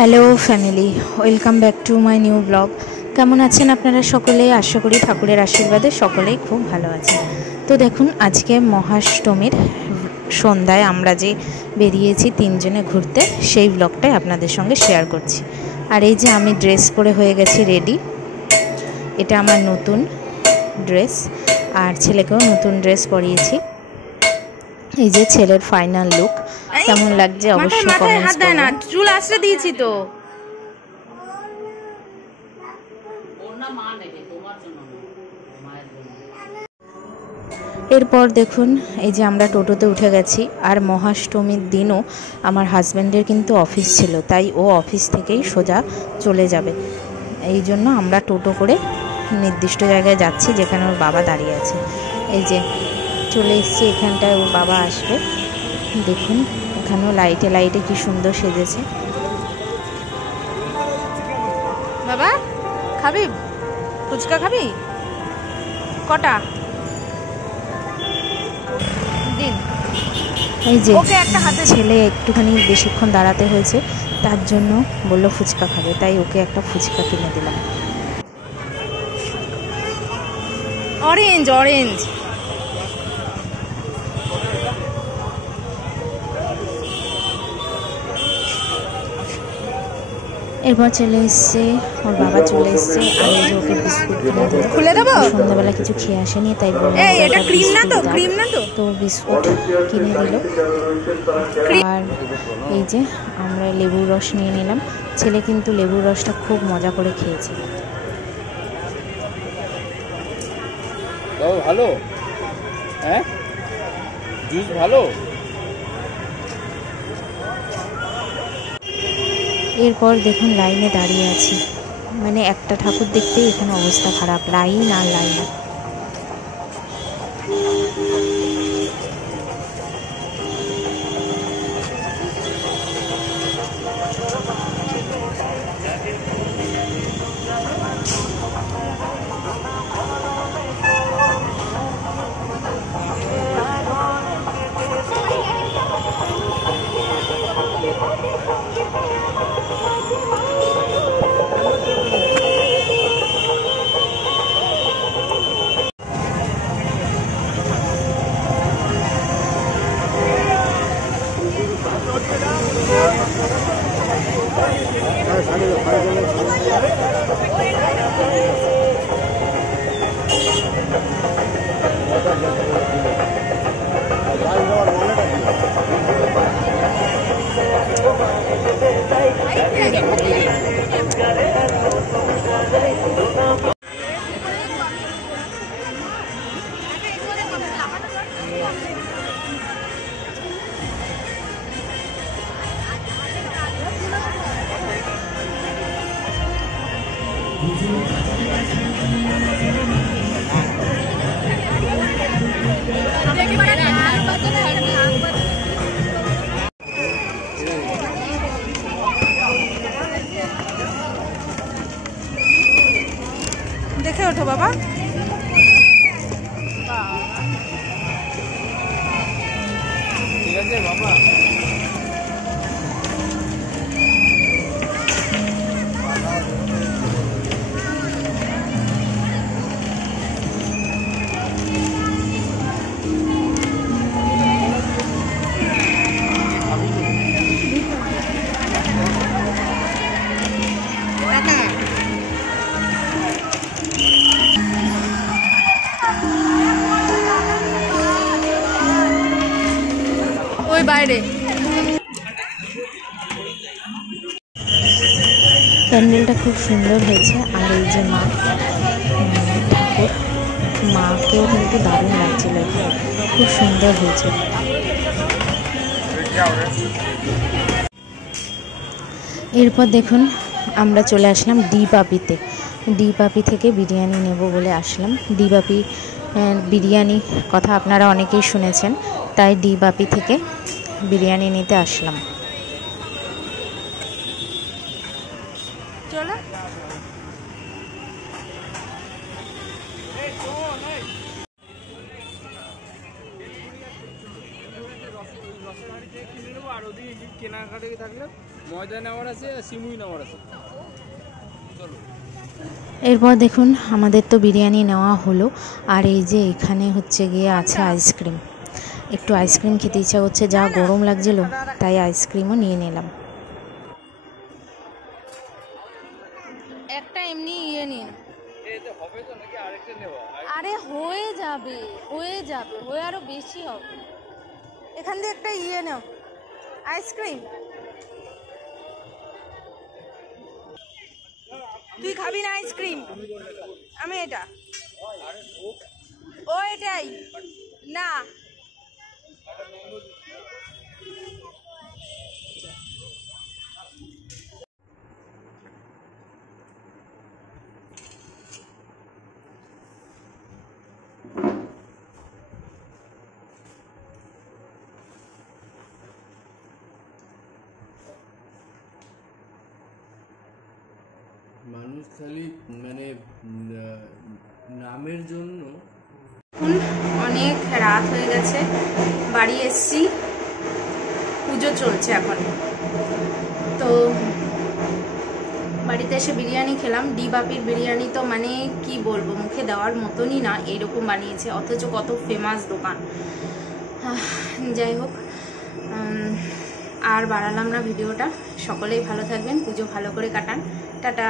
Hello family, welcome back to my new blog. কেমন আছেন আপনারা সকলে? আশা করি ঠাকুরের আশীর্বাদে সকলেই খুব ভালো আছেন। তো দেখুন, আজকে মহাষ্টমীর সন্ধ্যায় আমরা যে বেরিয়েছি তিনজনে ঘুরতে, সেই ব্লগটাই আপনাদের সঙ্গে শেয়ার করছি। আর এই যে আমি ড্রেস পরে হয়ে গেছি রেডি। এটা আমার নতুন ড্রেস, আর ছেলেকেও নতুন ড্রেস পরিয়েছি। এই যে ছেলের ফাইনাল লুক, কেমন লাগছে অবশ্যই কমেন্টস করবেন। চুল আশ্রে দিয়েছি তো। এরপর দেখুন, এই যে আমরা টোটোতে উঠে গেছি। আর মহাষ্টমীর দিনও আমার হাজব্যান্ডের কিন্তু অফিস ছিল, তাই ও অফিস থেকেই সোজা চলে যাবে। এই জন্য আমরা টোটো করে নির্দিষ্ট জায়গায় যাচ্ছি যেখানে ওর বাবা দাঁড়িয়ে আছে। এই যে চলে এসেছি এখানটায়, ওর বাবা আসবে। দেখুন এখানেও লাইটে লাইটে কি সুন্দর সেজেছে। বাবা খাবি ফুচকা? খাবি কটা দিন? এই যে ছেলে একটুখানি বেশিক্ষণ দাঁড়াতে হয়েছে, তার জন্য বললো ফুচকা খাবে, তাই ওকে একটা ফুচকা কিনে দিলাম। Orange orange. এরপর চলে এসছে ওর বাবা, চলে এসছে। আর এই যে ওকে বিস্কুট কিনে দিল। খুলে দেবো? সন্ধ্যাবেলা কিছু খেয়ে আসেনি, তাই বললাম এটা ক্রিম না তো, ক্রিম না তো। তো বিস্কুট কিনে দিল। আর এই যে আমরা লেবুর রস নিয়ে নিলাম। ছেলে কিন্তু লেবুর রসটা খুব মজা করে খেয়েছে। ভালো, হ্যাঁ জুস ভালো। এরপর দেখুন লাইনে দাঁড়িয়ে আছি, মানে একটা ঠাকুর দেখতেই এখানে অবস্থা খারাপ, লাইন আর লাইন। দেখে ওঠো বাবা। ঠিক আছে বাবা। ওই বাইরে প্যান্ডেলটা খুব সুন্দর হয়েছে। আর এই যে মা ঠাকুর, মাকেও কিন্তু দারুণ লাগছিল, খুব সুন্দর হয়েছে। এরপর দেখুন আমরা চলে আসলাম ডি পাপিতে। ডি পাপি থেকে বিরিয়ানি নেব বলে আসলাম। ডি পাপি বিরিয়ানি কথা আপনারা অনেকেই শুনেছেন, তাই ডি পাপি থেকে বিরিয়ানি নিতে আসলাম। চলো। কেনাকাটা থাকলে ময়দা নেওয়ার আছে আর সিমুই নেওয়ার আছে। চলো। এরপর দেখুন আমাদের তো বিরিয়ানি নেওয়া হলো, আর এই যে এখানে হচ্ছে গিয়ে আছে আইসক্রিম। একটু আইসক্রিম খেতে ইচ্ছা করছে, যা গরম লাগছিল তাই আইসক্রিমও নিয়ে নিলাম। একটা এমনি ইয়ে নিন। এতে হবে তো নাকি আরেকটা নেওয়া? আরে হয়ে যাবে, হয়ে আরো বেশি হবে। এখান থেকে একটা ইয়ে নাও, আইসক্রিম। তুই খাবি না আইসক্রিম? আমি এটা, ও এটাই না। মানুষ খালি মানে নামের জন্য। অনেক রাত হয়ে গেছে, বাড়ি এসছি, পুজো চলছে এখন। তো বাড়িতে এসে বিরিয়ানি খেলাম। ডি বাপির বিরিয়ানি তো মানে কি বলবো, মুখে দেওয়ার মতনই না, এরকম বানিয়েছে, অথচ কত ফেমাস দোকান। যাই হোক, আর বাড়ালাম না ভিডিওটা। সকলেই ভালো থাকবেন, পুজো ভালো করে কাটান। টাটা।